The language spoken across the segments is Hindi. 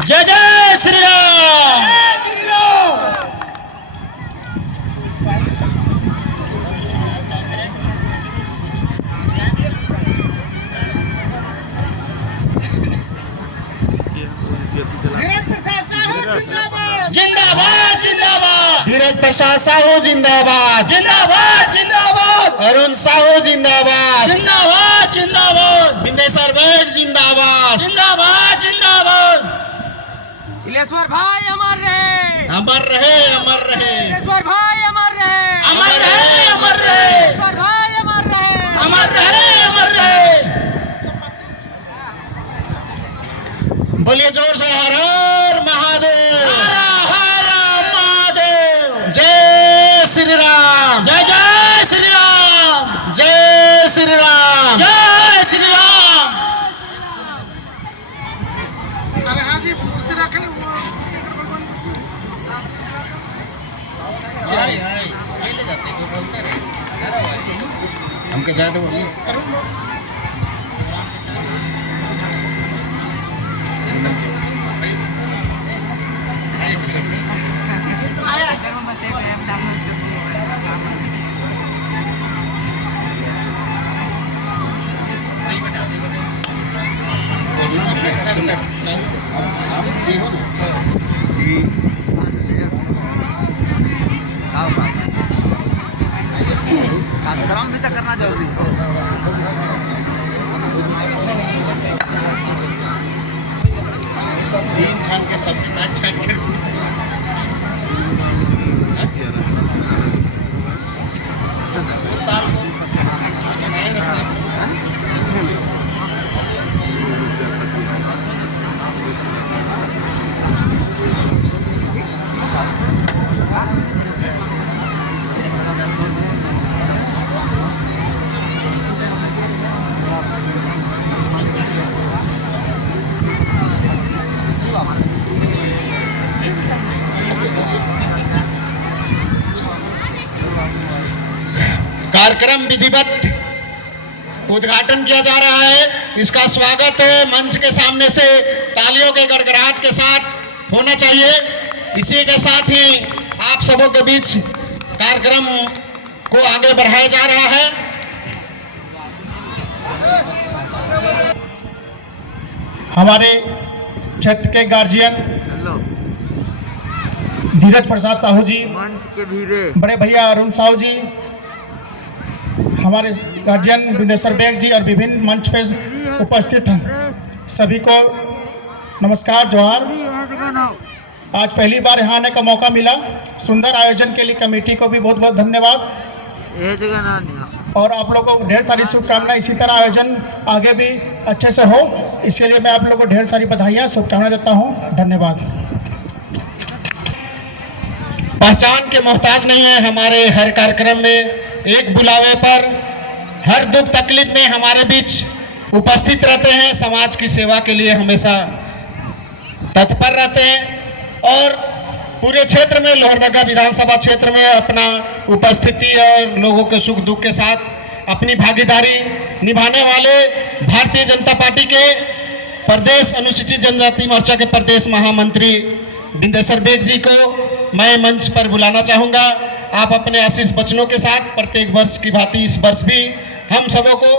जय जय श्री राम। जिंदाबाद जिंदाबाद। धीरज प्रसाद साहू जिंदाबाद। जिंदाबाद जिंदाबाद। अरुण साहू जिंदाबाद। जिंदाबाद जिंदाबाद। बिंदेश्वर बैग जिंदाबाद। जिंदाबाद जिंदाबाद। तिलेश्वर भाई अमर रहे, अमर रहे, अमर रहे। तिलेश्वर भाई अमर रहे, अमर रहे, अमर रहे। तिलेश्वर भाई अमर रहे, अमर रहे, अमर रहे। बोलिए जोर से हर हर महादेव। हर हर महादेव। जय श्री राम। जय जय श्री राम। जय श्री राम। जय श्री राम। हमको ज्यादा बोलिए। कार्यक्रम भी तो करना जरूरी है। तीन छान के सब्जी पाँच छान के कार्यक्रम विधिवत उद्घाटन किया जा रहा है। इसका स्वागत मंच के सामने से तालियों के गड़गड़ाहट के साथ होना चाहिए। इसी के साथ ही आप सबों के बीच कार्यक्रम को आगे बढ़ाया जा रहा है। हमारे क्षेत्र के गार्जियन हेलो धीरज प्रसाद साहू जी, मंच के भीरे बड़े भैया अरुण साहू जी, हमारे गार्जियन बिंदेश्वर बैग जी और विभिन्न मंच पे उपस्थित हैं, सभी को नमस्कार जोहार। आज पहली बार यहाँ आने का मौका मिला। सुंदर आयोजन के लिए कमेटी को भी बहुत बहुत धन्यवाद ये जगह ना नहीं और आप लोगों को ढेर सारी शुभकामनाएं। इसी तरह आयोजन आगे भी अच्छे से हो, इसके लिए मैं आप लोगों को ढेर सारी बधाइयाँ शुभकामनाएं देता हूँ। धन्यवाद। पहचान के मोहताज नहीं है। हमारे हर कार्यक्रम में एक बुलावे पर हर दुख तकलीफ में हमारे बीच उपस्थित रहते हैं। समाज की सेवा के लिए हमेशा तत्पर रहते हैं और पूरे क्षेत्र में लोहरदगा विधानसभा क्षेत्र में अपना उपस्थिति और लोगों के सुख दुख के साथ अपनी भागीदारी निभाने वाले भारतीय जनता पार्टी के प्रदेश अनुसूचित जनजाति मोर्चा के प्रदेश महामंत्री बिंदेश्वर बैग जी को मैं मंच पर बुलाना चाहूँगा। आप अपने आशीष वचनों के साथ प्रत्येक वर्ष की भांति इस वर्ष भी हम सबों को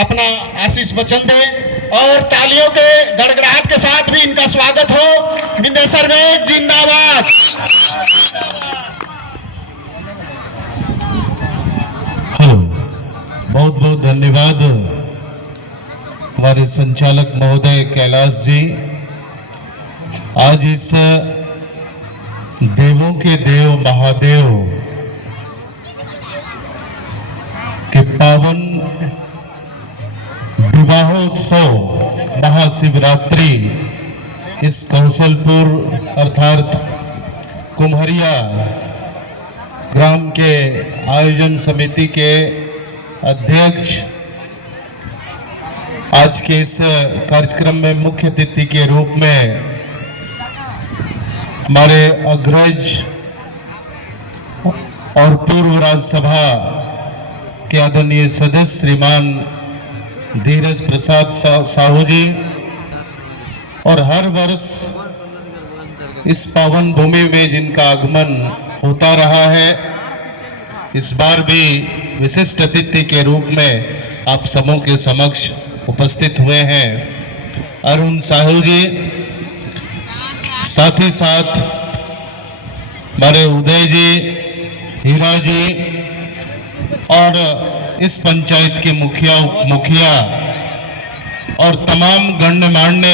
अपना आशीष वचन दें और तालियों के गड़गड़ाहट के साथ भी इनका स्वागत हो। बिंदेश्वर बैग जिंदाबाद। हेलो, बहुत बहुत धन्यवाद हमारे संचालक महोदय कैलाश जी। आज इस देवों के देव महादेव के पावन विवाहोत्सव महाशिवरात्रि इस कौशलपुर अर्थात कुम्हरिया ग्राम के आयोजन समिति के अध्यक्ष आज के इस कार्यक्रम में मुख्य अतिथि के रूप में हमारे अग्रज और पूर्व राज्यसभा के आदरणीय सदस्य श्रीमान धीरज प्रसाद साहू जी और हर वर्ष इस पावन भूमि में जिनका आगमन होता रहा है, इस बार भी विशिष्ट अतिथि के रूप में आप सबों के समक्ष उपस्थित हुए हैं अरुण साहू जी, साथ ही साथ हमारे उदय जी, हीरा जी और इस पंचायत के मुखिया, उप मुखिया और तमाम गणमान्य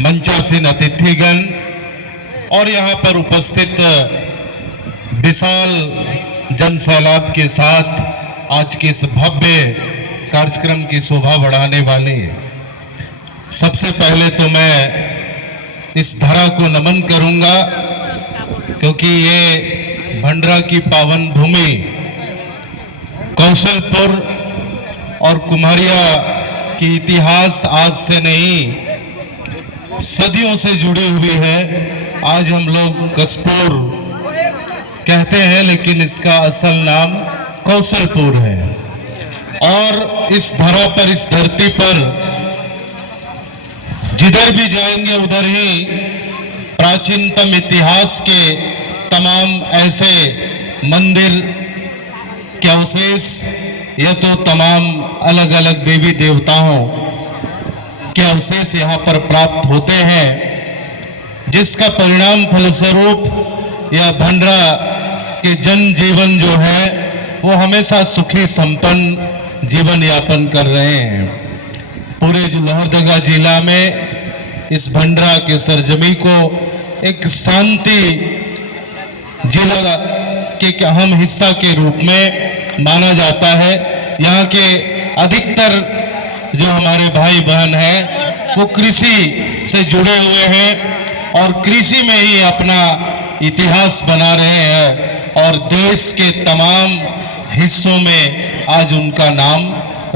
मंचासीन अतिथिगण और यहाँ पर उपस्थित विशाल जनसैलाब के साथ आज के इस भव्य कार्यक्रम की शोभा बढ़ाने वाले, सबसे पहले तो मैं इस धरा को नमन करूंगा क्योंकि ये भंडरा की पावन भूमि कौशलपुर और कुम्हारिया की इतिहास आज से नहीं सदियों से जुड़ी हुई है। आज हम लोग कसपुर कहते हैं लेकिन इसका असल नाम कौशलपुर है। और इस धरा पर, इस धरती पर जिधर भी जाएंगे उधर ही प्राचीनतम इतिहास के तमाम ऐसे मंदिर के अवशेष या तो तमाम अलग अलग देवी देवताओं के अवशेष यहाँ पर प्राप्त होते हैं, जिसका परिणाम फलस्वरूप यह भंडरा के जन जीवन जो है वो हमेशा सुखी संपन्न जीवन यापन कर रहे हैं। पूरे जो लोहरदगा जिला में इस भंडरा के सरजमी को एक शांति जिला के अहम हिस्सा के रूप में माना जाता है। यहाँ के अधिकतर जो हमारे भाई बहन हैं वो कृषि से जुड़े हुए हैं और कृषि में ही अपना इतिहास बना रहे हैं और देश के तमाम हिस्सों में आज उनका नाम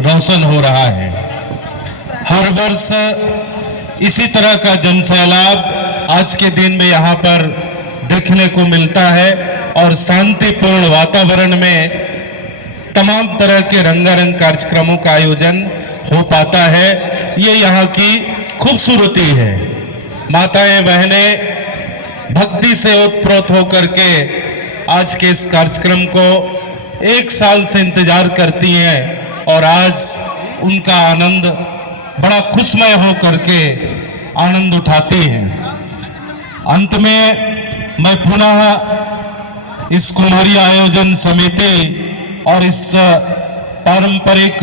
रोशन हो रहा है। हर वर्ष इसी तरह का जनसैलाब आज के दिन में यहाँ पर देखने को मिलता है और शांतिपूर्ण वातावरण में तमाम तरह के रंगारंग कार्यक्रमों का आयोजन हो पाता है। ये यहाँ की खूबसूरती है। माताएं बहनें भक्ति से ओतप्रोत होकर के आज के इस कार्यक्रम को एक साल से इंतजार करती हैं और आज उनका आनंद बड़ा खुशमय हो करके आनंद उठाती हैं। अंत में मैं पुनः इस कुमारी आयोजन समिति और इस पारंपरिक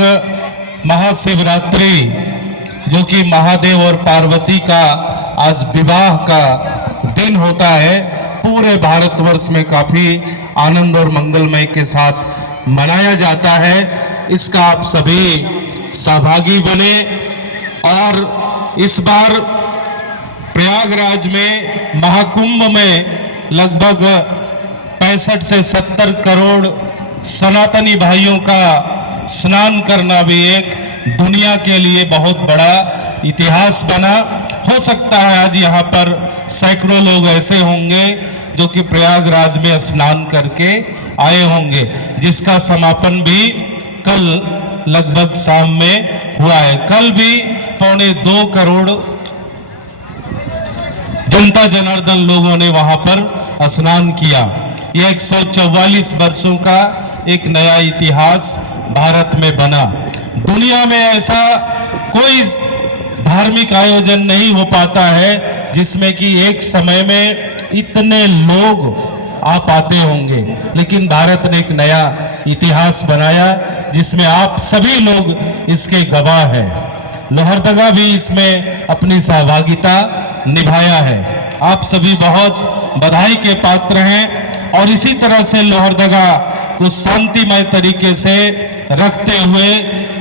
महाशिवरात्रि जो कि महादेव और पार्वती का आज विवाह का दिन होता है, पूरे भारतवर्ष में काफी आनंद और मंगलमय के साथ मनाया जाता है। इसका आप सभी सहभागी बने और इस बार प्रयागराज में महाकुंभ में लगभग 65 से 70 करोड़ सनातनी भाइयों का स्नान करना भी एक दुनिया के लिए बहुत बड़ा इतिहास बना। हो सकता है आज यहाँ पर सैकड़ों लोग ऐसे होंगे जो कि प्रयागराज में स्नान करके आए होंगे, जिसका समापन भी कल लगभग शाम में हुआ है। कल भी 2.25 करोड़ जनता जनार्दन लोगों ने वहां पर स्नान किया। यह 144 वर्षों का एक नया इतिहास भारत में बना। दुनिया में ऐसा कोई धार्मिक आयोजन नहीं हो पाता है जिसमें कि एक समय में इतने लोग आ पाते होंगे, लेकिन भारत ने एक नया इतिहास बनाया जिसमें आप सभी लोग इसके गवाह हैं। लोहरदगा भी इसमें अपनी सहभागिता निभाया है। आप सभी बहुत बधाई के पात्र हैं और इसी तरह से लोहरदगा को शांतिमय तरीके से रखते हुए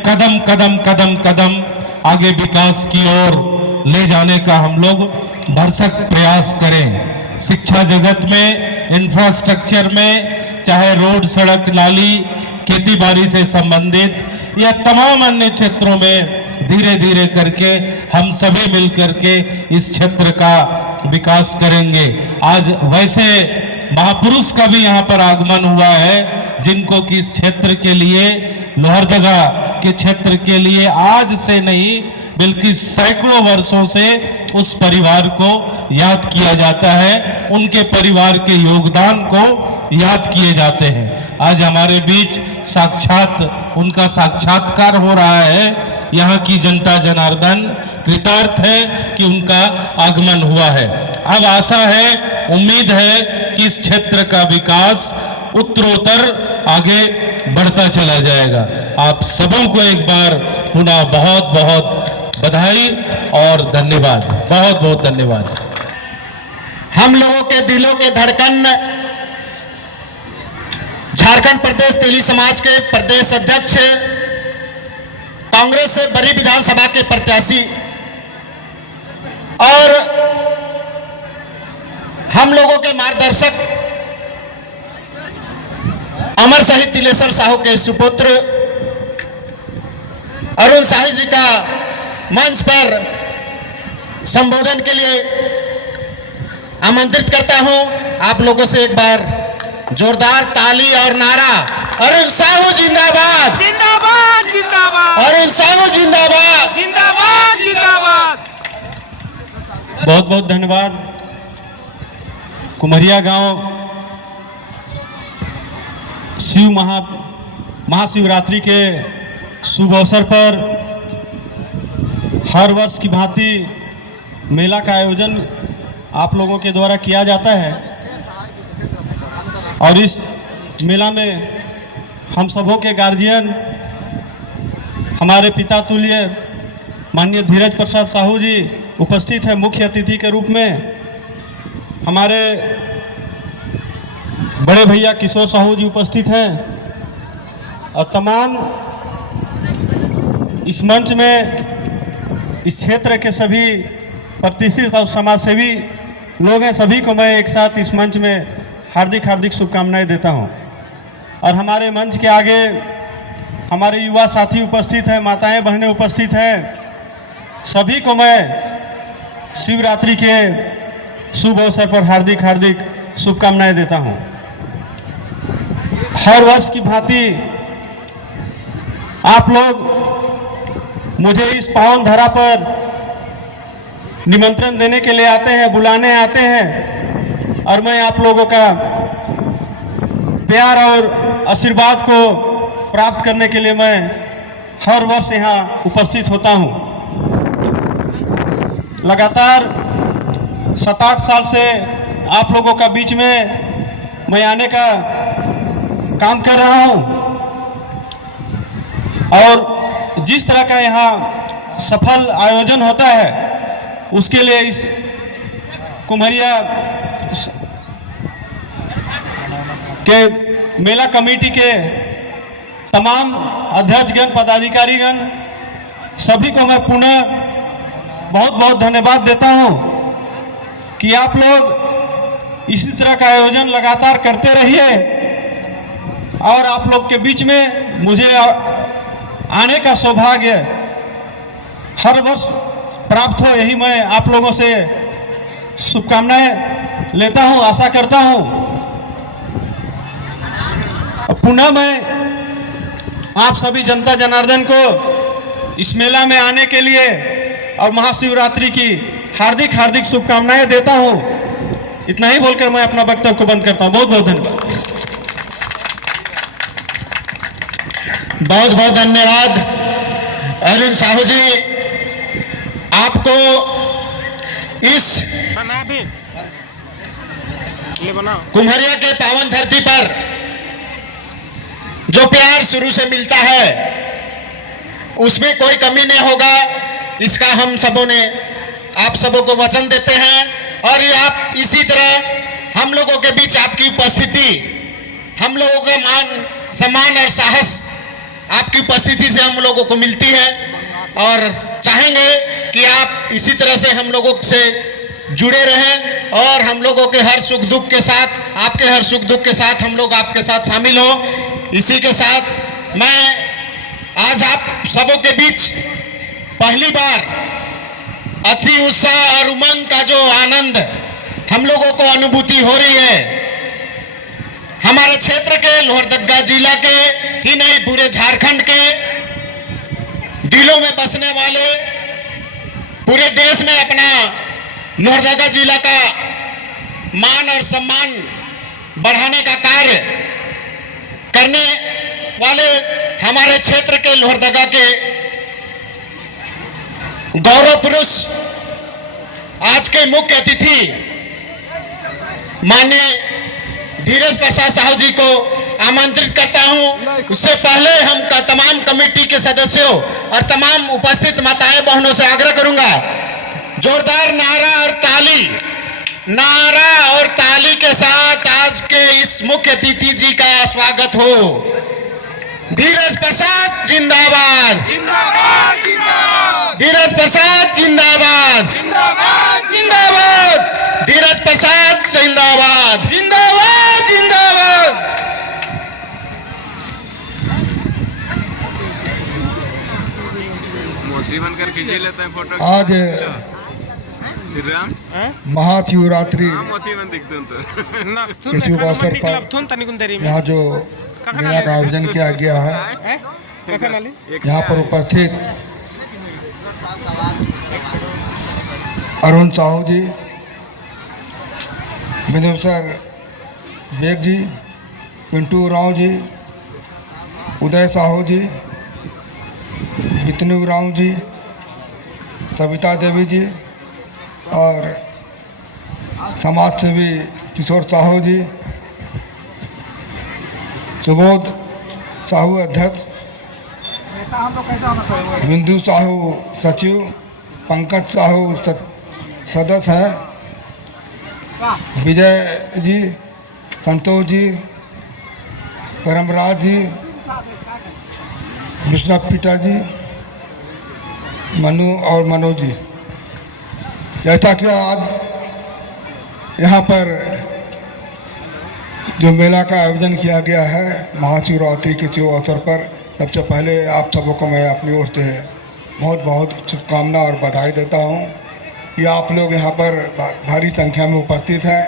कदम कदम कदम कदम आगे विकास की ओर ले जाने का हम लोग भरसक प्रयास करें। शिक्षा जगत में, इंफ्रास्ट्रक्चर में, चाहे रोड, सड़क, नाली, खेती बाड़ी से संबंधित या तमाम अन्य क्षेत्रों में धीरे धीरे करके हम सभी मिल करके इस क्षेत्र का विकास करेंगे। आज वैसे महापुरुष का भी यहाँ पर आगमन हुआ है जिनको कि इस क्षेत्र के लिए, लोहरदगा के क्षेत्र के लिए आज से नहीं बल्कि सैकड़ों वर्षों से उस परिवार को याद किया जाता है, उनके परिवार के योगदान को याद किए जाते हैं। आज हमारे बीच साक्षात उनका साक्षात्कार हो रहा है। यहाँ की जनता जनार्दन कृतार्थ है कि उनका आगमन हुआ है। अब आशा है, उम्मीद है कि इस क्षेत्र का विकास उत्तरोत्तर आगे बढ़ता चला जाएगा। आप सबों को एक बार पुनः बहुत बहुत बधाई और धन्यवाद, बहुत बहुत धन्यवाद। हम लोगों के दिलों के धड़कन झारखंड प्रदेश तेली समाज के प्रदेश अध्यक्ष, कांग्रेस से बड़ी विधानसभा के प्रत्याशी और हम लोगों के मार्गदर्शक अमर शहीद तिलेश्वर साहू के सुपुत्र अरुण साहू जी का मंच पर संबोधन के लिए आमंत्रित करता हूं। आप लोगों से एक बार जोरदार ताली और नारा, अरुण साहू जिंदाबाद, जिंदाबाद जिंदाबाद अरुण साहू जिंदाबाद। जिंदाबाद जिंदाबाद। बहुत बहुत धन्यवाद। कुमरिया गांव महाशिवरात्रि के शुभ अवसर पर हर वर्ष की भांति मेला का आयोजन आप लोगों के द्वारा किया जाता है और इस मेला में हम सबों के गार्जियन, हमारे पिता तुल्य माननीय धीरज प्रसाद साहू जी उपस्थित हैं मुख्य अतिथि के रूप में। हमारे बड़े भैया किशोर साहू जी उपस्थित हैं और तमाम इस मंच में इस क्षेत्र के सभी प्रतिष्ठित और समाजसेवी लोग हैं। सभी को मैं एक साथ इस मंच में हार्दिक हार्दिक शुभकामनाएं देता हूं। और हमारे मंच के आगे हमारे युवा साथी उपस्थित हैं, माताएं बहनें उपस्थित हैं। सभी को मैं शिवरात्रि के शुभ अवसर पर हार्दिक हार्दिक शुभकामनाएं देता हूं। हर वर्ष की भांति आप लोग मुझे इस पावन धरा पर निमंत्रण देने के लिए आते हैं, बुलाने आते हैं और मैं आप लोगों का प्यार और आशीर्वाद को प्राप्त करने के लिए मैं हर वर्ष यहाँ उपस्थित होता हूँ। लगातार 7-8 साल से आप लोगों का बीच में मैं आने का काम कर रहा हूँ और जिस तरह का यहाँ सफल आयोजन होता है उसके लिए इस कुम्हरिया के मेला कमेटी के तमाम अध्यक्षगण, पदाधिकारीगण सभी को मैं पुनः बहुत बहुत धन्यवाद देता हूं कि आप लोग इसी तरह का आयोजन लगातार करते रहिए और आप लोग के बीच में मुझे आने का सौभाग्य हर वर्ष प्राप्त हो, यही मैं आप लोगों से शुभकामनाएं लेता हूं, आशा करता हूं। पुनः मैं आप सभी जनता जनार्दन को इस मेला में आने के लिए और महाशिवरात्रि की हार्दिक हार्दिक शुभकामनाएं देता हूं। इतना ही बोलकर मैं अपना वक्तव्य को बंद करता हूं। बहुत बहुत धन्यवाद। बहुत बहुत धन्यवाद अरुण साहू जी। आपको इस कुम्हरिया के पावन धरती पर जो प्यार शुरू से मिलता है उसमें कोई कमी नहीं होगा, इसका हम सबों ने आप सबों को वचन देते हैं। और ये आप इसी तरह हम लोगों के बीच आपकी उपस्थिति, हम लोगों का मान सम्मान और साहस आपकी उपस्थिति से हम लोगों को मिलती है और चाहेंगे कि आप इसी तरह से हम लोगों से जुड़े रहें और हम लोगों के हर सुख दुख के साथ, आपके हर सुख दुख के साथ हम लोग आपके साथ शामिल हो। इसी के साथ मैं आज आप सबों के बीच पहली बार अति उत्साह और उमंग का जो आनंद हम लोगों को अनुभूति हो रही है, हमारे क्षेत्र के लोहरदगा जिला के ही नहीं पूरे झारखंड के दिलों में बसने वाले पूरे देश में अपना लोहरदगा जिला का मान और सम्मान बढ़ाने का कार्य करने वाले हमारे क्षेत्र के लोहरदगा के गौरव पुरुष आज के मुख्य अतिथि माननीय धीरज प्रसाद साहू जी को आमंत्रित करता हूं। उससे पहले हम तमाम कमेटी के सदस्यों और तमाम उपस्थित माताएं बहनों से आग्रह करूंगा, जोरदार नारा और ताली के साथ आज के इस मुख्य अतिथि जी का स्वागत हो। धीरज प्रसाद जिंदाबाद, जिंदाबाद जिंदाबाद धीरज प्रसाद जिंदाबाद, जिंदाबाद जिंदाबाद धीरज प्रसाद जिंदाबाद। जिंदाबाद जिंदाबाद। मौसी बनकर खींचे लेते हैं फोटो। आज श्री राम महाशिवरात्रि मौसी बन दिखते हैं तो के शुभ अवसर पर यहाँ जो मेला का आयोजन किया गया है, यहाँ पर उपस्थित अरुण साहू जी, बिंदुसर बेग जी, पिंटू राव जी, उदय साहू जी, विष्णु राव जी, सविता देवी जी और समाज सेवी किशोर साहू जी, सुबोध साहू अध्यक्ष, बिंदु साहू सचिव, पंकज साहू सदस्य हैं, विजय जी, संतोष जी, परमराज जी, विष्णु पीटा जी, मनु और मनोज जी। जैसा कि आज यहाँ पर जो मेला का आयोजन किया गया है महाशिवरात्रि के शुभ अवसर पर, सबसे पहले आप सबों को मैं अपनी ओर से बहुत बहुत शुभकामना और बधाई देता हूँ कि आप लोग यहाँ पर भारी संख्या में उपस्थित हैं।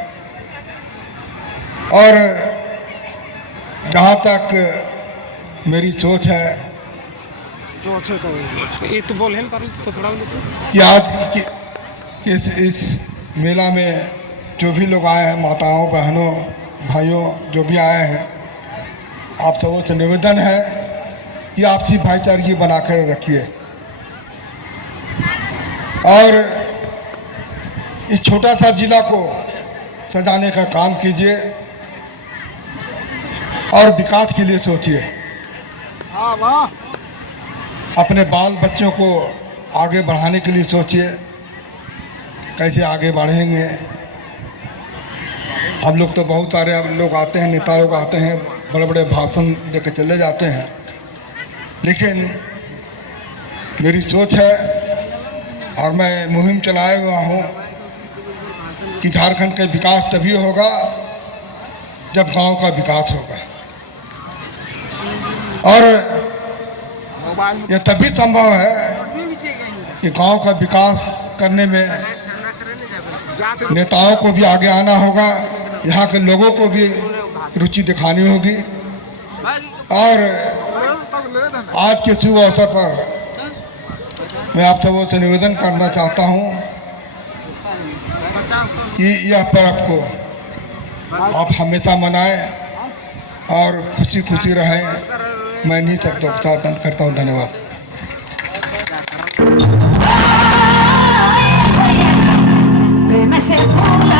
और जहाँ तक मेरी सोच है ये तो बोल पर तो थोड़ा कि आज इस मेला में जो भी लोग आए हैं, माताओं बहनों भाइयों जो भी आए हैं, आप सबों से निवेदन है कि आपसी भाईचारगी बनाकर रखिए और इस छोटा सा जिला को सजाने का काम कीजिए और विकास के लिए सोचिए। अपने बाल बच्चों को आगे बढ़ाने के लिए सोचिए, कैसे आगे बढ़ेंगे। हम लोग तो बहुत सारे लोग आते हैं, नेता लोग आते हैं, बड़े बड़े भाषण देकर चले जाते हैं, लेकिन मेरी सोच है और मैं मुहिम चलाए हुआ हूँ कि झारखंड का विकास तभी होगा जब गांव का विकास होगा, और यह तभी संभव है कि गांव का विकास करने में नेताओं को भी आगे आना होगा, यहाँ के लोगों को भी रुचि दिखानी होगी। और आज के शुभ अवसर पर मैं आप सबों से निवेदन करना चाहता हूँ कि यह पर्व को आप हमेशा मनाएं और खुशी खुशी रहें। मैं नहीं शब्दों के साथ अंत करता हूँ। धन्यवाद। प्रेम से फूल